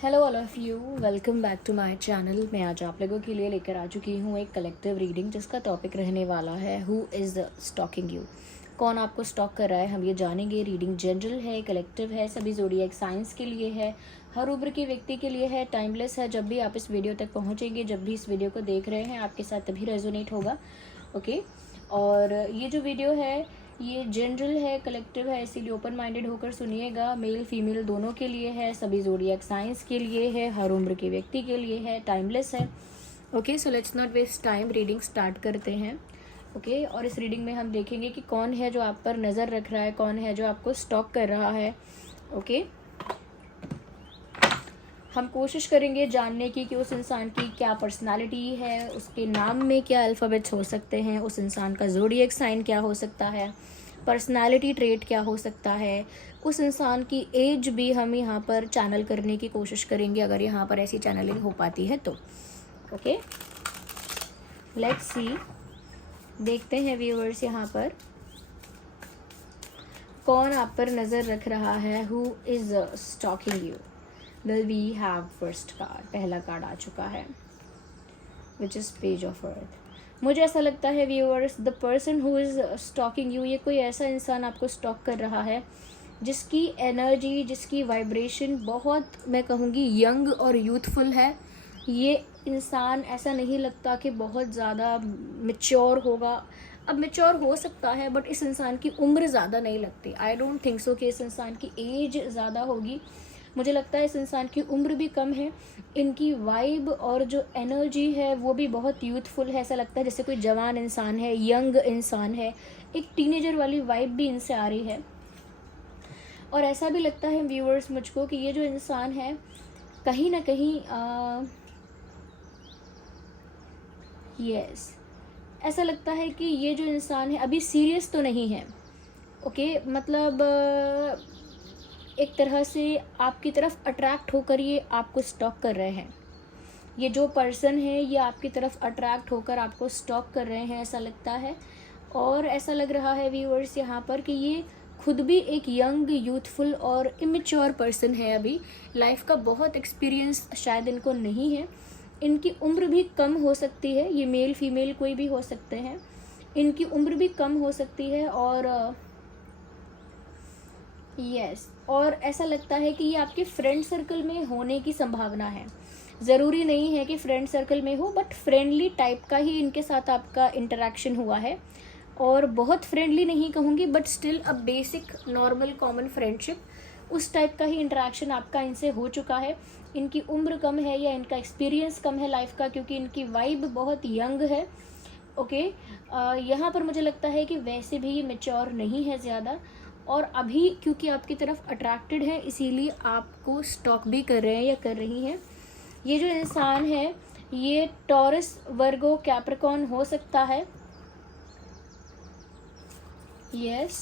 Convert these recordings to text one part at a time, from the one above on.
Hello all of you, welcome back to my channel. मैं आज आप लोगों के लिए लेकर आ चुकी हूँ एक कलेक्टिव रीडिंग जिसका टॉपिक रहने वाला है हु इज़ स्टॉकिंग यू। कौन आपको स्टॉक कर रहा है हम ये जानेंगे। रीडिंग जनरल है, कलेक्टिव है, सभी ज़ोडिएक साइंस के लिए है, हर उम्र के व्यक्ति के लिए है, टाइमलेस है। जब भी आप इस वीडियो तक पहुँचेंगे, जब भी इस वीडियो को देख रहे हैं, आपके साथ तभी रेजोनेट होगा। ओके, और ये जो वीडियो है ये जनरल है, कलेक्टिव है, इसीलिए ओपन माइंडेड होकर सुनिएगा। मेल फीमेल दोनों के लिए है, सभी ज़ोडिएक साइंस के लिए है, हर उम्र के व्यक्ति के लिए है, टाइमलेस है। Okay, so let's not waste time, reading start करते हैं। ओके, और इस रीडिंग में हम देखेंगे कि कौन है जो आप पर नज़र रख रहा है, कौन है जो आपको स्टॉक कर रहा है। ओके, हम कोशिश करेंगे जानने की कि उस इंसान की क्या पर्सनालिटी है, उसके नाम में क्या अल्फ़ाबेट्स हो सकते हैं, उस इंसान का ज़ोडिएक साइन क्या हो सकता है, पर्सनालिटी ट्रेट क्या हो सकता है, उस इंसान की एज भी हम यहाँ पर चैनल करने की कोशिश करेंगे, अगर यहाँ पर ऐसी चैनलिंग हो पाती है तो। ओके, लेट्स सी, देखते हैं व्यूअर्स यहाँ पर कौन आप पर नज़र रख रहा है, who is stalking you. Will we have first card? पहला कार्ड आ चुका है which is Page of Earth. मुझे ऐसा लगता है viewers, the person who is stalking you, ये कोई ऐसा इंसान आपको स्टॉक कर रहा है जिसकी एनर्जी, जिसकी वाइब्रेशन बहुत, मैं कहूँगी, यंग और यूथफुल है। ये इंसान ऐसा नहीं लगता कि बहुत ज़्यादा मेच्योर होगा। अब मेच्योर हो सकता है बट इस इंसान की उम्र ज़्यादा नहीं लगती। आई डोंट थिंक सो कि इस इंसान की एज ज़्यादा होगी। मुझे लगता है इस इंसान की उम्र भी कम है। इनकी वाइब और जो एनर्जी है वो भी बहुत यूथफुल है। ऐसा लगता है जैसे कोई जवान इंसान है, यंग इंसान है। एक टीनेजर वाली वाइब भी इनसे आ रही है। और ऐसा भी लगता है व्यूअर्स मुझको कि ये जो इंसान है कहीं ना कहीं यस, ऐसा लगता है कि ये जो इंसान है अभी सीरियस तो नहीं है। ओके, मतलब एक तरह से आपकी तरफ अट्रैक्ट होकर ये आपको स्टॉक कर रहे हैं। ये जो पर्सन है ये आपकी तरफ अट्रैक्ट होकर आपको स्टॉक कर रहे हैं, ऐसा लगता है। और ऐसा लग रहा है व्यूअर्स यहाँ पर कि ये खुद भी एक यंग, यूथफुल और इमेच्योर पर्सन है। अभी लाइफ का बहुत एक्सपीरियंस शायद इनको नहीं है। इनकी उम्र भी कम हो सकती है, ये मेल फीमेल कोई भी हो सकते हैं। इनकी उम्र भी कम हो सकती है और यस, और ऐसा लगता है कि ये आपके फ्रेंड सर्कल में होने की संभावना है। ज़रूरी नहीं है कि फ्रेंड सर्कल में हो, बट फ्रेंडली टाइप का ही इनके साथ आपका इंटरेक्शन हुआ है। और बहुत फ्रेंडली नहीं कहूँगी but still a basic normal common friendship, उस टाइप का ही इंटरेक्शन आपका इनसे हो चुका है। इनकी उम्र कम है या इनका एक्सपीरियंस कम है लाइफ का, क्योंकि इनकी वाइब बहुत यंग है। ओके, यहाँ पर मुझे लगता है कि वैसे भी ये मेच्योर नहीं है ज़्यादा, और अभी क्योंकि आपकी तरफ अट्रैक्टेड है इसीलिए आपको स्टॉक भी कर रहे हैं या कर रही हैं। ये जो इंसान है ये टॉरस, वर्गो, कैप्रिकॉर्न हो सकता है। Yes,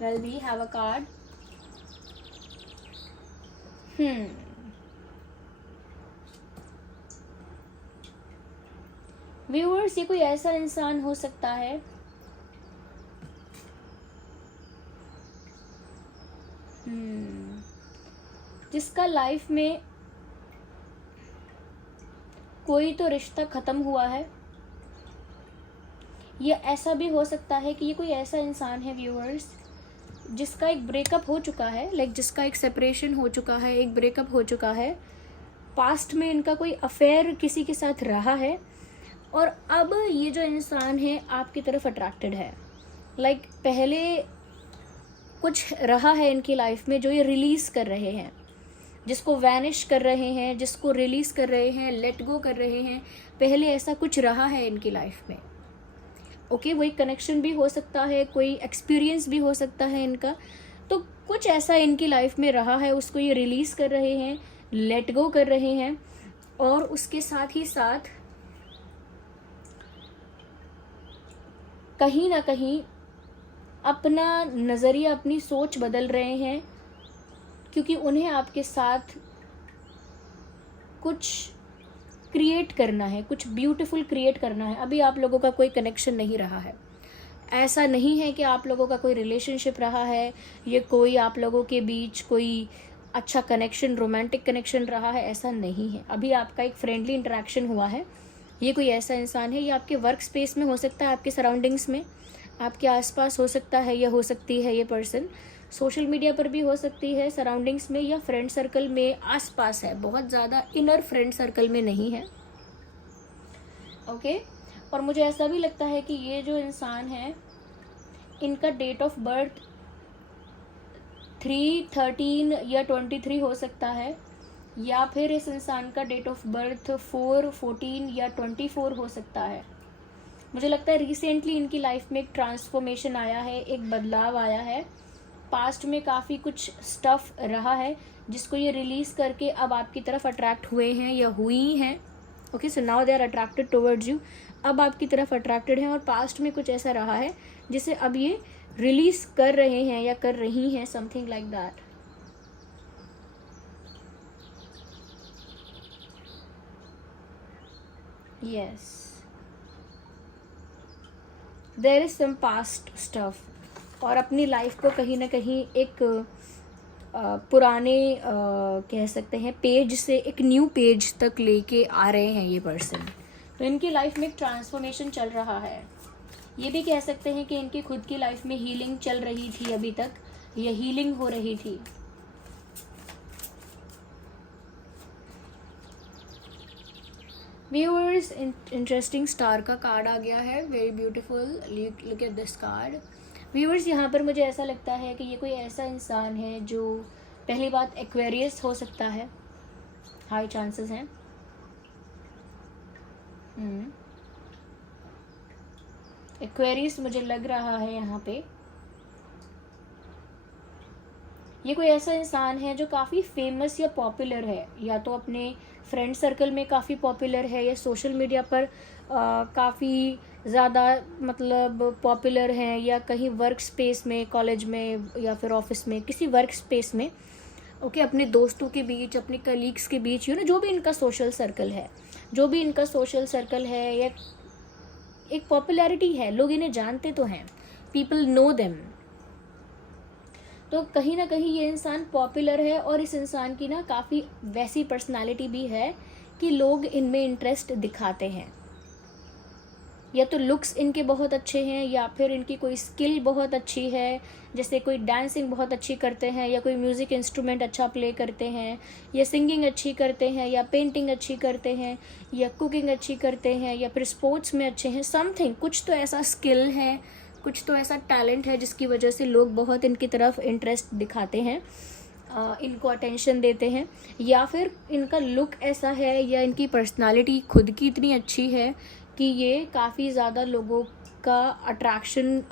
well we have a card. Viewers, ये कोई ऐसा इंसान हो सकता है जिसका लाइफ में कोई तो रिश्ता ख़त्म हुआ है। ये ऐसा भी हो सकता है कि ये कोई ऐसा इंसान है व्यूअर्स जिसका एक ब्रेकअप हो चुका है, लाइक जिसका एक सेपरेशन हो चुका है, एक ब्रेकअप हो चुका है। पास्ट में इनका कोई अफेयर किसी के साथ रहा है और अब ये जो इंसान है आपकी तरफ अट्रैक्टेड है। लाइक पहले कुछ रहा है इनकी लाइफ में जो ये रिलीज़ कर रहे हैं, जिसको वैनिश कर रहे हैं, जिसको रिलीज़ कर रहे हैं, लेट गो कर रहे हैं। पहले ऐसा कुछ रहा है इनकी लाइफ में। ओके, वही कनेक्शन भी हो सकता है, कोई एक्सपीरियंस भी हो सकता है इनका। तो कुछ ऐसा इनकी लाइफ में रहा है, उसको ये रिलीज़ कर रहे हैं, लेट गो कर रहे हैं। और उसके साथ ही साथ कहीं ना कहीं अपना नज़रिया, अपनी सोच बदल रहे हैं, क्योंकि उन्हें आपके साथ कुछ क्रिएट करना है, कुछ ब्यूटीफुल क्रिएट करना है। अभी आप लोगों का कोई कनेक्शन नहीं रहा है, ऐसा नहीं है कि आप लोगों का कोई रिलेशनशिप रहा है, ये कोई आप लोगों के बीच कोई अच्छा कनेक्शन, रोमांटिक कनेक्शन रहा है, ऐसा नहीं है। अभी आपका एक फ्रेंडली इंटरेक्शन हुआ है। ये कोई ऐसा इंसान है, ये आपके वर्क स्पेस में हो सकता है, आपके सराउंडिंग्स में, आपके आसपास हो सकता है या हो सकती है ये पर्सन। सोशल मीडिया पर भी हो सकती है, सराउंडिंग्स में या फ्रेंड सर्कल में आसपास है, बहुत ज़्यादा इनर फ्रेंड सर्कल में नहीं है। ओके और मुझे ऐसा भी लगता है कि ये जो इंसान है, इनका डेट ऑफ बर्थ 3, 13 या 23 हो सकता है, या फिर इस इंसान का डेट ऑफ बर्थ 4, 14 या 24 हो सकता है। मुझे लगता है रिसेंटली इनकी लाइफ में एक ट्रांसफॉर्मेशन आया है, एक बदलाव आया है। पास्ट में काफ़ी कुछ स्टफ रहा है जिसको ये रिलीज़ करके अब आपकी तरफ अट्रैक्ट हुए हैं या हुई हैं। Okay, so now they are attracted towards you. अब आपकी तरफ अट्रैक्टेड हैं और पास्ट में कुछ ऐसा रहा है जिसे अब ये रिलीज़ कर रहे हैं या कर रही हैं, something like that. Yes, there is some past stuff, और अपनी लाइफ को कहीं ना कहीं एक पुराने कह सकते हैं पेज से एक न्यू पेज तक लेके आ रहे हैं ये पर्सन। तो इनकी लाइफ में एक ट्रांसफॉर्मेशन चल रहा है। ये भी कह सकते हैं कि इनकी खुद की लाइफ में हीलिंग चल रही थी अभी तक, या हीलिंग हो रही थी। व्यूअर्स, इंटरेस्टिंग स्टार का कार्ड आ गया है, very beautiful, look at this card. Viewers, यहाँ पर मुझे ऐसा लगता है कि ये कोई ऐसा इंसान है जो, पहली बात, एक्वेरियस हो सकता है, हाई चांसेस हैं। एक्वेरियस मुझे लग रहा है यहाँ पे। ये कोई ऐसा इंसान है जो काफ़ी फेमस या पॉपुलर है, या तो अपने फ्रेंड सर्कल में काफ़ी पॉपुलर है, या सोशल मीडिया पर काफ़ी ज़्यादा मतलब पॉपुलर हैं, या कहीं वर्क स्पेस में, कॉलेज में या फिर ऑफिस में, किसी वर्क स्पेस में, ओके, अपने दोस्तों के बीच, अपने कलीग्स के बीच, जो भी इनका सोशल सर्कल है, या एक पॉपुलैरिटी है, लोग इन्हें जानते तो हैं, पीपल नो देम। तो कहीं ना कहीं ये इंसान पॉपुलर है, और इस इंसान की ना काफ़ी वैसी पर्सनालिटी भी है कि लोग इनमें इंटरेस्ट दिखाते हैं। या तो लुक्स इनके बहुत अच्छे हैं, या फिर इनकी कोई स्किल बहुत अच्छी है, जैसे कोई डांसिंग बहुत अच्छी करते हैं, या कोई म्यूज़िक इंस्ट्रूमेंट अच्छा प्ले करते हैं, या सिंगिंग अच्छी करते हैं, या पेंटिंग अच्छी करते हैं, या कुकिंग अच्छी करते हैं, या फिर स्पोर्ट्स में अच्छे हैं, समथिंग, कुछ तो ऐसा स्किल है, कुछ तो ऐसा टैलेंट है जिसकी वजह से लोग बहुत इनकी तरफ इंटरेस्ट दिखाते हैं, इनको अटेंशन देते हैं। या फिर इनका लुक ऐसा है, या इनकी पर्सनालिटी खुद की इतनी अच्छी है कि ये काफ़ी ज़्यादा लोगों का अट्रैक्शन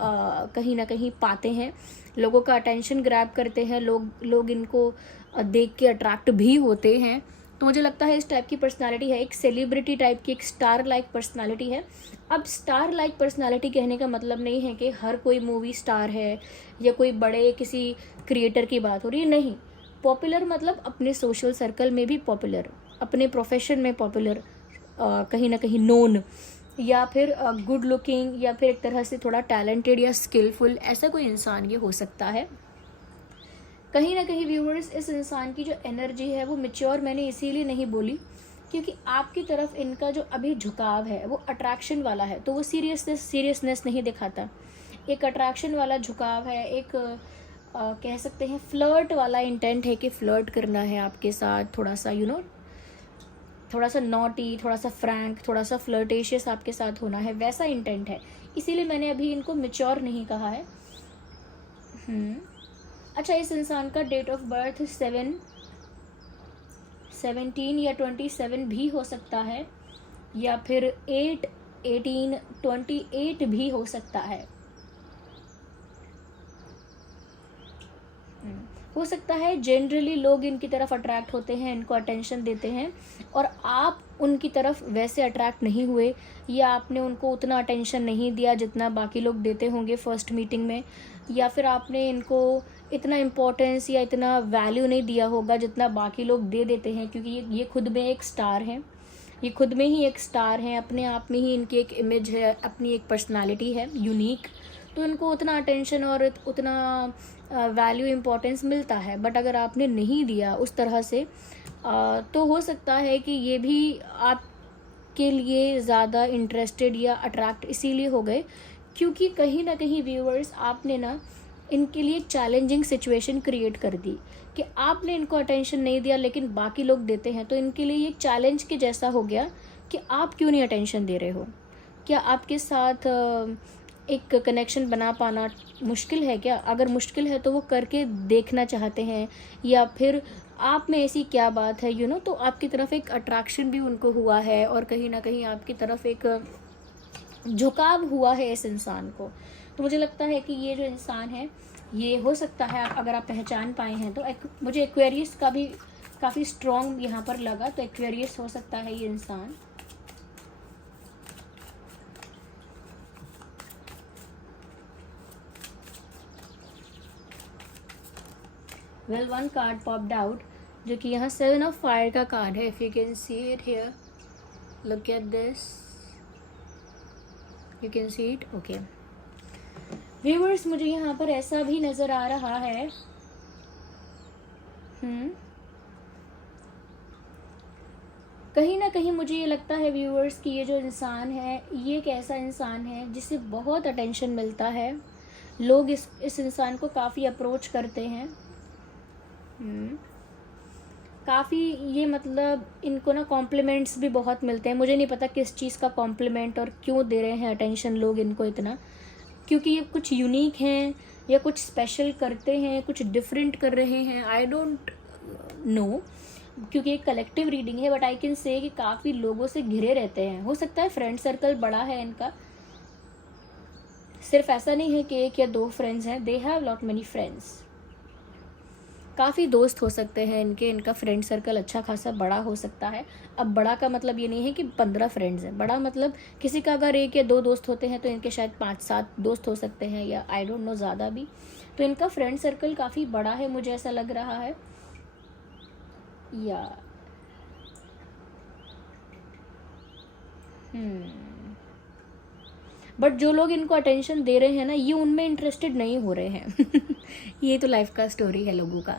कहीं ना कहीं पाते हैं, लोगों का अटेंशन ग्रैब करते हैं, लोग इनको देख के अट्रैक्ट भी होते हैं। तो मुझे लगता है इस टाइप की पर्सनालिटी है, एक सेलिब्रिटी टाइप की, एक स्टार लाइक पर्सनालिटी है। अब स्टार लाइक पर्सनालिटी कहने का मतलब नहीं है कि हर कोई मूवी स्टार है, या कोई बड़े किसी क्रिएटर की बात हो रही है, नहीं। पॉपुलर मतलब अपने सोशल सर्कल में भी पॉपुलर, अपने प्रोफेशन में पॉपुलर, कहीं ना कहीं नोन, या फिर गुड लुकिंग, या फिर एक तरह से थोड़ा टैलेंटेड या स्किलफुल, ऐसा कोई इंसान ये हो सकता है। कहीं ना कहीं व्यूअर्स, इस इंसान की जो एनर्जी है वो मैच्योर मैंने इसीलिए नहीं बोली क्योंकि आपकी तरफ इनका जो अभी झुकाव है वो अट्रैक्शन वाला है, तो वो सीरियसनेस नहीं दिखाता, एक अट्रैक्शन वाला झुकाव है, एक कह सकते हैं फ्लर्ट वाला इंटेंट है कि फ्लर्ट करना है आपके साथ, थोड़ा सा थोड़ा सा नॉटी, थोड़ा सा फ्रैंक, थोड़ा सा फ्लर्टेशियस आपके साथ होना है, वैसा इंटेंट है। इसीलिए मैंने अभी इनको मैच्योर नहीं कहा है। अच्छा, इस इंसान का डेट ऑफ बर्थ 17 या 27 भी हो सकता है, या फिर 8, 18, 28 भी हो सकता है। हो सकता है जनरली लोग इनकी तरफ अट्रैक्ट होते हैं, इनको अटेंशन देते हैं, और आप उनकी तरफ वैसे अट्रैक्ट नहीं हुए, या आपने उनको उतना अटेंशन नहीं दिया जितना बाकी लोग देते होंगे फर्स्ट मीटिंग में, या फिर आपने इनको इतना इम्पोर्टेंस या इतना वैल्यू नहीं दिया होगा जितना बाकी लोग दे देते हैं, क्योंकि ये खुद में एक स्टार हैं, ये खुद में ही एक स्टार हैं, अपने आप में ही इनकी एक इमेज है, अपनी एक पर्सनालिटी है यूनिक। तो इनको उतना अटेंशन और उतना वैल्यू इम्पोर्टेंस मिलता है। बट अगर आपने नहीं दिया उस तरह से तो हो सकता है कि ये भी आपके लिए ज़्यादा इंटरेस्टेड या अट्रैक्ट इसीलिए हो गए क्योंकि कहीं ना कहीं व्यूअर्स आपने ना इनके लिए चैलेंजिंग सिचुएशन क्रिएट कर दी कि आपने इनको अटेंशन नहीं दिया लेकिन बाकी लोग देते हैं, तो इनके लिए ये चैलेंज के जैसा हो गया कि आप क्यों नहीं अटेंशन दे रहे हो। क्या आपके साथ एक कनेक्शन बना पाना मुश्किल है क्या? अगर मुश्किल है तो वो करके देखना चाहते हैं, या फिर आप में ऐसी क्या बात है तो आपकी तरफ एक अट्रैक्शन भी उनको हुआ है और कहीं ना कहीं आपकी तरफ एक झुकाव हुआ है इस इंसान को। तो मुझे लगता है कि ये जो इंसान है ये हो सकता है अगर आप पहचान पाए हैं तो मुझे एक्वेरियस का भी काफ़ी स्ट्रॉन्ग यहाँ पर लगा, तो एक्वेरियस हो सकता है ये इंसान। Well one card popped out जो कि यहाँ 7 ऑफ फायर का कार्ड है। If you can see it here, look at this, you can see it. Okay viewers, मुझे यहाँ पर ऐसा भी नज़र आ रहा है कहीं ना कहीं मुझे ये लगता है व्यूअर्स कि ये जो इंसान है ये एक ऐसा इंसान है जिसे बहुत अटेंशन मिलता है। लोग इस इंसान को काफ़ी अप्रोच करते हैं। काफ़ी ये मतलब इनको ना कॉम्प्लीमेंट्स भी बहुत मिलते हैं। मुझे नहीं पता किस चीज़ का कॉम्प्लीमेंट और क्यों दे रहे हैं अटेंशन लोग इनको इतना, क्योंकि ये कुछ यूनिक हैं या कुछ स्पेशल करते हैं, कुछ डिफरेंट कर रहे हैं, आई डोंट नो, क्योंकि एक कलेक्टिव रीडिंग है। बट आई कैन से कि काफ़ी लोगों से घिरे रहते हैं। हो सकता है फ्रेंड सर्कल बड़ा है इनका, सिर्फ ऐसा नहीं है कि 1 या 2 फ्रेंड्स हैं, they have lot many friends. काफ़ी दोस्त हो सकते हैं इनका फ्रेंड सर्कल अच्छा खासा बड़ा हो सकता है। अब बड़ा का मतलब ये नहीं है कि 15 फ्रेंड्स हैं, बड़ा मतलब किसी का अगर 1 या 2 दोस्त होते हैं तो इनके शायद 5-7 दोस्त हो सकते हैं, या आई डोंट नो ज़्यादा भी। तो इनका फ्रेंड सर्कल काफ़ी बड़ा है, मुझे ऐसा लग रहा है। या बट जो लोग इनको अटेंशन दे रहे हैं ना ये उनमें इंटरेस्टेड नहीं हो रहे हैं ये तो लाइफ का स्टोरी है लोगों का।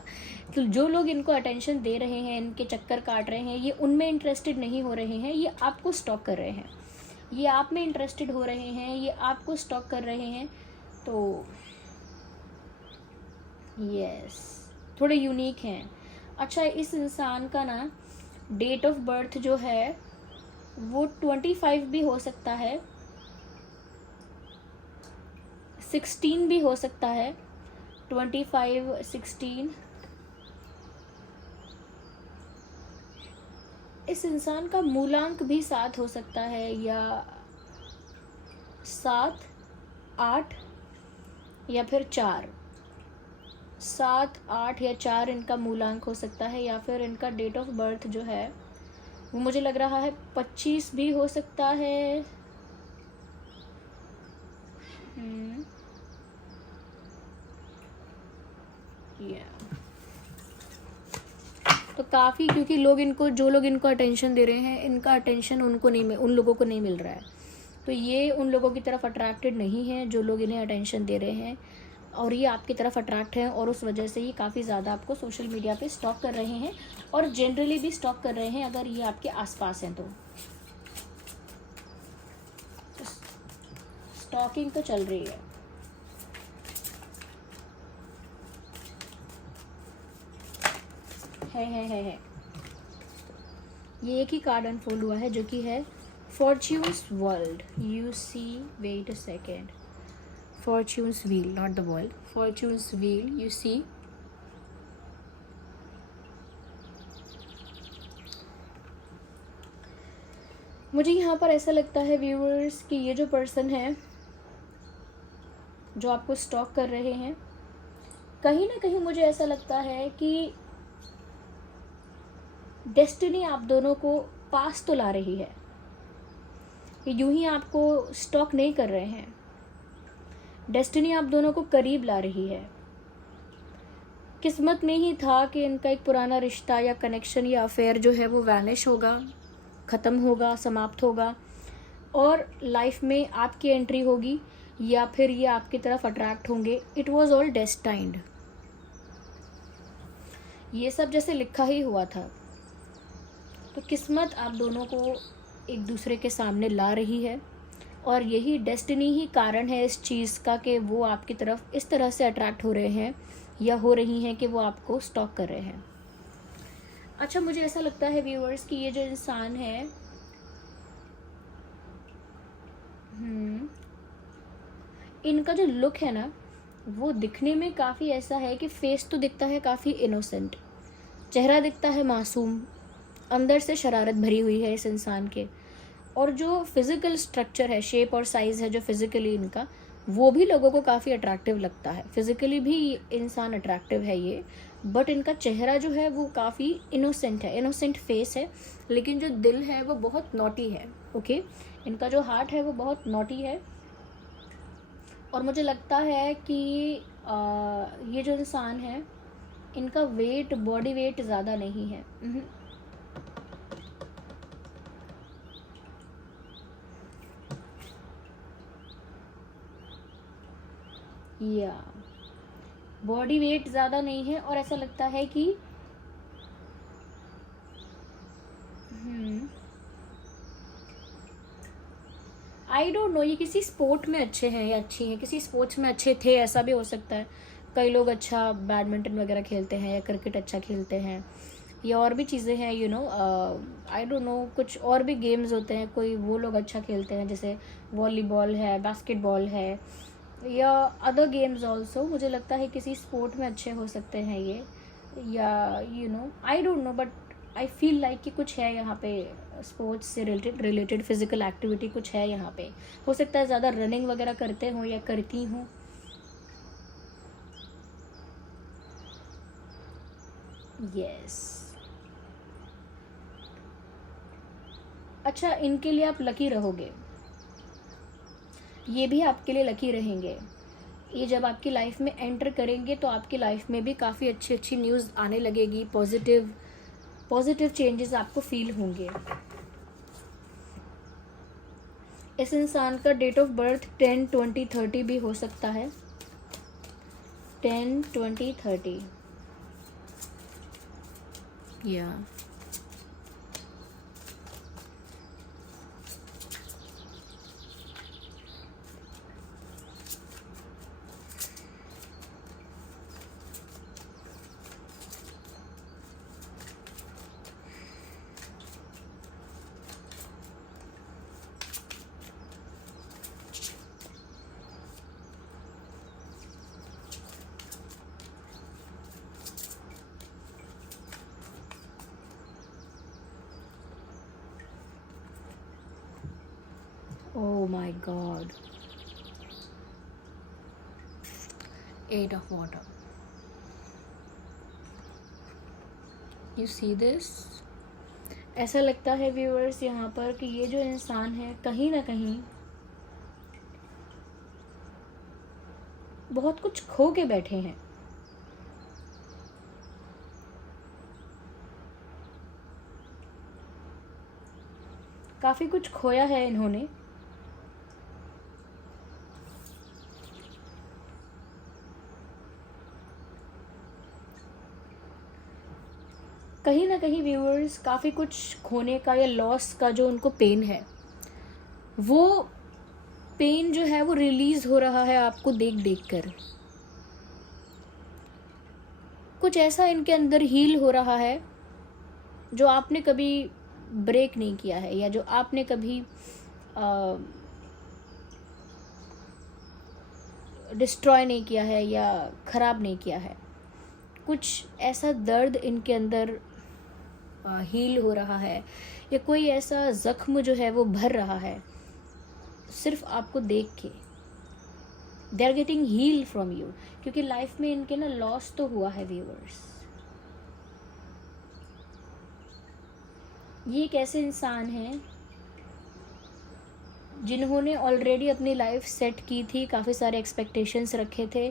तो जो लोग इनको अटेंशन दे रहे हैं, इनके चक्कर काट रहे हैं, ये उनमें इंटरेस्टेड नहीं हो रहे हैं, ये आपको स्टॉक कर रहे हैं। ये आप में इंटरेस्टेड हो रहे हैं, ये आपको स्टॉक कर रहे हैं। तो यस, थोड़े यूनिक हैं। अच्छा, इस इंसान का ना डेट ऑफ बर्थ जो है वो 25 भी हो सकता है, 16 भी हो सकता है, 25, 16। इस इंसान का मूलांक भी 7 हो सकता है, या 7, 8 या फिर 4। 7, 8 या 4 इनका मूलांक हो सकता है, या फिर इनका डेट ऑफ बर्थ जो है वो मुझे लग रहा है 25 भी हो सकता है। तो काफ़ी, क्योंकि जो लोग इनको अटेंशन दे रहे हैं, इनका अटेंशन उन लोगों को नहीं मिल रहा है। तो ये उन लोगों की तरफ अट्रैक्टेड नहीं है जो लोग इन्हें अटेंशन दे रहे हैं, और ये आपकी तरफ अट्रैक्ट हैं, और उस वजह से ये काफ़ी ज़्यादा आपको सोशल मीडिया पे स्टॉक कर रहे हैं, और जनरली भी स्टॉक कर रहे हैं अगर ये आपके आसपास हैं तो। स्टॉकिंग तो चल रही है। है ये एक ही कार्ड अनफोल्ड हुआ है जो कि है fortune's world. You see, wait a second, fortune's wheel, not the world, fortune's wheel. You see मुझे यहाँ पर ऐसा लगता है व्यूअर्स कि ये जो पर्सन है जो आपको स्टॉक कर रहे हैं, कहीं ना कहीं मुझे ऐसा लगता है कि डेस्टिनी आप दोनों को पास तो ला रही है। ये यूं ही आपको स्टॉक नहीं कर रहे हैं, डेस्टिनी आप दोनों को करीब ला रही है। किस्मत में ही था कि इनका एक पुराना रिश्ता या कनेक्शन या अफेयर जो है वो वैनिश होगा, ख़त्म होगा, समाप्त होगा, और लाइफ में आपकी एंट्री होगी। या फिर ये आपकी तरफ अट्रैक्ट होंगे, इट वॉज ऑल डेस्टाइंड। ये सब जैसे लिखा ही हुआ था। तो किस्मत आप दोनों को एक दूसरे के सामने ला रही है, और यही डेस्टिनी ही कारण है इस चीज़ का कि वो आपकी तरफ इस तरह से अट्रैक्ट हो रहे हैं या हो रही हैं कि वो आपको स्टॉक कर रहे हैं। अच्छा, मुझे ऐसा लगता है व्यूअर्स कि ये जो इंसान है, इनका जो लुक है ना, वो दिखने में काफ़ी ऐसा है कि फेस तो दिखता है काफ़ी इनोसेंट, चेहरा दिखता है मासूम, अंदर से शरारत भरी हुई है इस इंसान के। और जो फिज़िकल स्ट्रक्चर है, शेप और साइज़ है जो फिज़िकली इनका, वो भी लोगों को काफ़ी अट्रैक्टिव लगता है। फिज़िकली भी इंसान अट्रैक्टिव है ये, बट इनका चेहरा जो है वो काफ़ी इनोसेंट है, इनोसेंट फेस है, लेकिन जो दिल है वो बहुत नॉटी है। ओके, इनका जो हार्ट है वो बहुत नॉटी है। और मुझे लगता है कि ये जो इंसान है, इनका वेट, बॉडी वेट ज़्यादा नहीं है। या बॉडी वेट ज़्यादा नहीं है, और ऐसा लगता है कि आई डोंट नो, ये किसी स्पोर्ट में अच्छे हैं या अच्छी हैं, किसी स्पोर्ट्स में अच्छे थे, ऐसा भी हो सकता है। कई लोग अच्छा बैडमिंटन वगैरह खेलते हैं या क्रिकेट अच्छा खेलते हैं, या और भी चीज़ें हैं, you know, I don't know, कुछ और भी गेम्स होते हैं, कोई वो लोग अच्छा खेलते हैं, जैसे वॉलीबॉल है, बास्केटबॉल है, या अदर गेम्स ऑल्सो। मुझे लगता है किसी स्पोर्ट में अच्छे हो सकते हैं ये, या you know, I don't know, but I feel like कि कुछ है यहाँ पे, स्पोर्ट्स से रिलेटेड फिजिकल एक्टिविटी कुछ है यहाँ पे। हो सकता है ज़्यादा रनिंग वगैरह करते हों या करती हूँ। यस। अच्छा, इनके लिए आप लकी रहोगे, ये भी आपके लिए लकी रहेंगे। ये जब आपकी लाइफ में एंटर करेंगे तो आपकी लाइफ में भी काफ़ी अच्छी अच्छी न्यूज़ आने लगेगी, पॉजिटिव चेंजेस आपको फील होंगे। इस इंसान का डेट ऑफ बर्थ 10, 20, 30 भी हो सकता है। 10, 20, 30 या Oh my God. 8 of water. You see this? ऐसा लगता है व्यूअर्स यहाँ पर कि ये जो इंसान है कहीं ना कहीं बहुत कुछ खो के बैठे हैं। काफ़ी कुछ खोया है इन्होंने। कहीं ना कहीं व्यूअर्स काफ़ी कुछ खोने का या लॉस का जो उनको पेन है, वो पेन जो है वो रिलीज़ हो रहा है आपको देख देख कर। कुछ ऐसा इनके अंदर हील हो रहा है जो आपने कभी ब्रेक नहीं किया है, या जो आपने कभी डिस्ट्रॉय नहीं किया है या ख़राब नहीं किया है। कुछ ऐसा दर्द इनके अंदर हील हो रहा है, या कोई ऐसा ज़ख्म जो है वो भर रहा है सिर्फ आपको देख के। They are getting heal from you, क्योंकि लाइफ में इनके ना लॉस तो हुआ है व्यूअर्स। ये एक ऐसे इंसान हैं जिन्होंने ऑलरेडी अपनी लाइफ सेट की थी, काफ़ी सारे एक्सपेक्टेशंस रखे थे,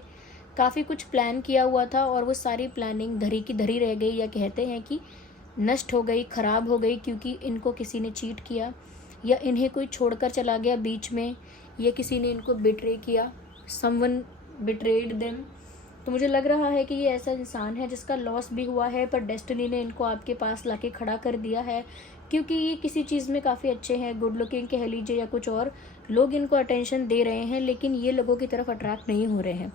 काफ़ी कुछ प्लान किया हुआ था, और वो सारी प्लानिंग धरी की धरी रह गई, या कहते हैं कि नष्ट हो गई, ख़राब हो गई, क्योंकि इनको किसी ने चीट किया, या इन्हें कोई छोड़कर चला गया बीच में, या किसी ने इनको बिट्रे किया, समवन बिट्रेड देम। तो मुझे लग रहा है कि ये ऐसा इंसान है जिसका लॉस भी हुआ है, पर डेस्टिनी ने इनको आपके पास लाके खड़ा कर दिया है, क्योंकि ये किसी चीज़ में काफ़ी अच्छे हैं, गुड लुकिंग कह लीजिए या कुछ और। लोग इनको अटेंशन दे रहे हैं, लेकिन ये लोगों की तरफ अट्रैक्ट नहीं हो रहे हैं।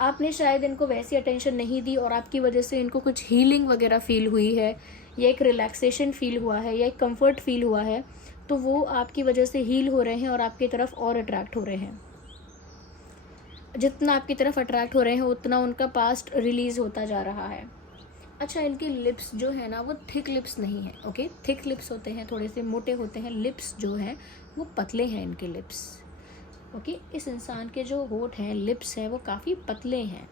आपने शायद इनको वैसी अटेंशन नहीं दी और आपकी वजह से इनको कुछ हीलिंग वगैरह फील हुई है, या एक रिलैक्सेशन फील हुआ है, या एक कंफर्ट फील हुआ है, तो वो आपकी वजह से हील हो रहे हैं और आपकी तरफ और अट्रैक्ट हो रहे हैं। जितना आपकी तरफ अट्रैक्ट हो रहे हैं उतना उनका पास्ट रिलीज़ होता जा रहा है। अच्छा, इनके लिप्स जो है ना वो थिक लिप्स नहीं है, ओके। थिक लिप्स होते हैं, थोड़े से मोटे होते हैं, लिप्स जो हैं वो पतले हैं इनके लिप्स, ओके। इस इंसान के जो होठ हैं, लिप्स हैं, वो काफ़ी पतले हैं।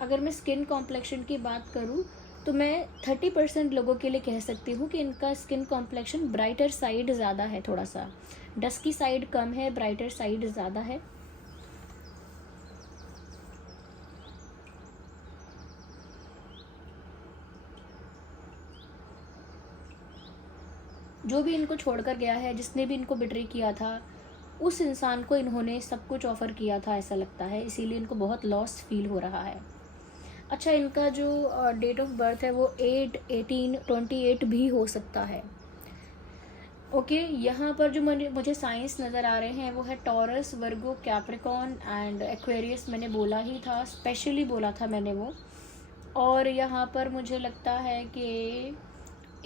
अगर मैं स्किन कॉम्प्लेक्शन की बात करूँ तो मैं 30% लोगों के लिए कह सकती हूँ कि इनका स्किन कॉम्प्लेक्शन ब्राइटर साइड ज़्यादा है, थोड़ा सा डस्की साइड कम है, ब्राइटर साइड ज़्यादा है। जो भी इनको छोड़कर गया है, जिसने भी इनको बिट्रे किया था, उस इंसान को इन्होंने सब कुछ ऑफ़र किया था ऐसा लगता है, इसीलिए इनको बहुत लॉस फील हो रहा है। अच्छा, इनका जो डेट ऑफ बर्थ है वो 8/18/28 भी हो सकता है, ओके। यहाँ पर जो मुझे साइंस नज़र आ रहे हैं वो है taurus, Virgo, Capricorn and Aquarius. मैंने बोला ही था, स्पेशली बोला था मैंने वो। और यहाँ पर मुझे लगता है कि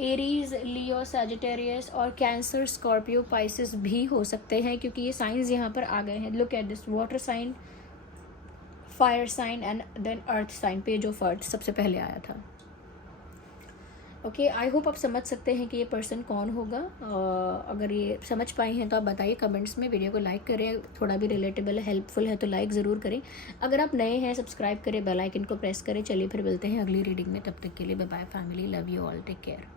एरीज, लियो, सैजिटेरियस और कैंसर, स्कॉर्पियो, पाइसिस भी हो सकते हैं, क्योंकि ये साइंस यहाँ पर आ गए हैं। Look at this, water sign, fire sign and then earth sign, Page of Earth सबसे पहले आया था, ओके। आई होप आप समझ सकते हैं कि ये पर्सन कौन होगा। अगर ये समझ पाए हैं तो आप बताइए कमेंट्स में। वीडियो को लाइक करें, थोड़ा भी रिलेटेबल हेल्पफुल है तो लाइक ज़रूर करें। अगर आप नए हैं सब्सक्राइब करें, बेल आइकन को प्रेस करें। चलिए फिर मिलते हैं अगली रीडिंग में, तब तक के लिए bye bye family, love you all, take care.